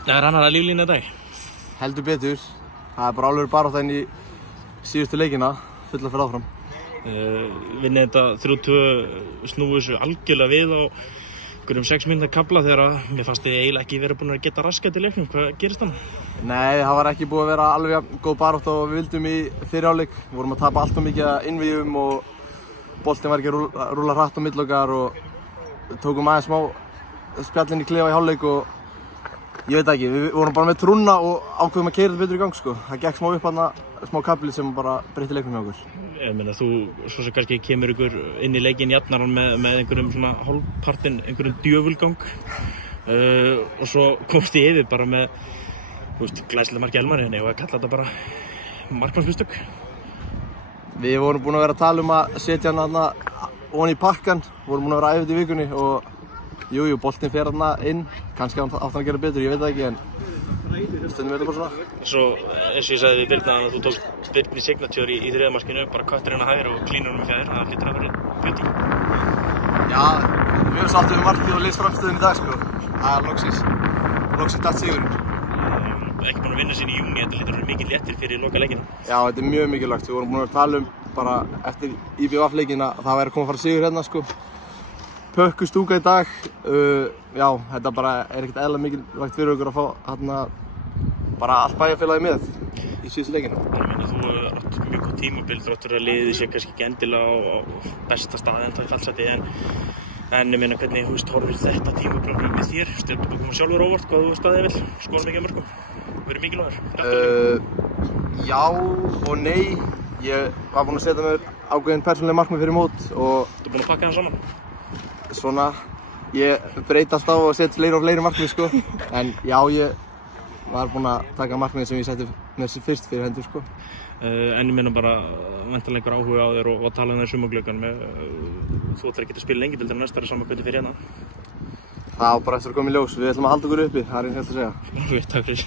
Það annar að líflínu í dag? Heldur betur. Það bara alveg barátta í síðustu leikina, fulla fyrir áfram. Vinnið þetta 3-2 snúið þessu algjörlega við á einhverjum 6 mínútna kafla þegar mér fannst þið eiginlega ekki verið búin að geta raskat í leiknum. Hvað gerist þannig? Nei, það var ekki búið að vera alveg góð barátta og við vildum í fyrri hálfleik. Við vorum að tapa allt of mikið að innvíðum og boltinn var ekki að rúlla hratt á milli okkar og tókum aðeins smá spjallinn í klefa í hálfleik og ég veit ekki, við vorum bara með trúna og ákveðum að keyra þetta betur í gang sko. Það gekk smá upp hana, smá kapli sem bara breytti leiknum hjá okkur. Ég meina, þú svo sem kannski kemur ykkur inn í leikinn jafnar hann með einhverjum svona hálfpartinn, einhverjum djöfulgang og svo komst ég yfir bara með, þú veist, glæsilega marki Elmar henni og að kalla þetta bara markmannsmistök. Við vorum búin að vera að tala að setja hann ofan í pakkan, vorum búin að vera að æfa þetta í vikunni og jú, boltinn fer þarna inn, kannski átt hann að gera betur, ég veit það ekki, en stundum er þetta bara svona. Svo, eins og ég sagði við Birna að þú tókst Birni signature í þriðja markinu, bara köttur henni að hægri og klínur henni með fjær, það hlýtur að vera beauty. Já, við erum sáttu við markið og liðsframstöðun í dag, sko. Það er loksins datt sigurinn. Ekki búin að vinna sín í júni, þetta hlýtur að vera mikið léttir fyrir loka leikina. Já, þetta er mjög mikilvægt, við vorum búin að tala bara eftir IBVF-leikinn að það væri að koma að fara sigur hérna, sko. Pökku stúka í dag, já, þetta bara er ekkert eðlilega mikilvægt fyrir okkur að fá hérna bara allt bæjarfélagið með í síðustu leikina. Ég meina, þú hefur átt mjög gott tímabil þrátt fyrir að liðið sé kannski ekki endilega á besta staði en það er fallseti en ég meina, hvernig, þú veist, horfir þetta tímabil við þér? Þú veist, þú komið sjálfur óvart hvað þú staðið vil, skora mikið af mörkum, verið mikilvægur? Já og nei, ég var búinn að setja mér ákveðin persónuleg markmið fyrir mót og Þú búinn að pakka það saman? Svona, ég breyti alltaf og set fleiri og fleiri markmið sko, en já, ég var búinn að taka markmið sem ég setti mér fyrst fyrir hendur sko. En ég meina bara, væntanlega einhver áhuga á þér og tala um þér sumargluggan þú ætlar ekki að spila lengi til þetta næsta ári saman hvernig fyrir hérna? Það á bara eftir að koma í ljós, við ætlum að halda okkur uppi, það er eins og að segja. Takk fyrir.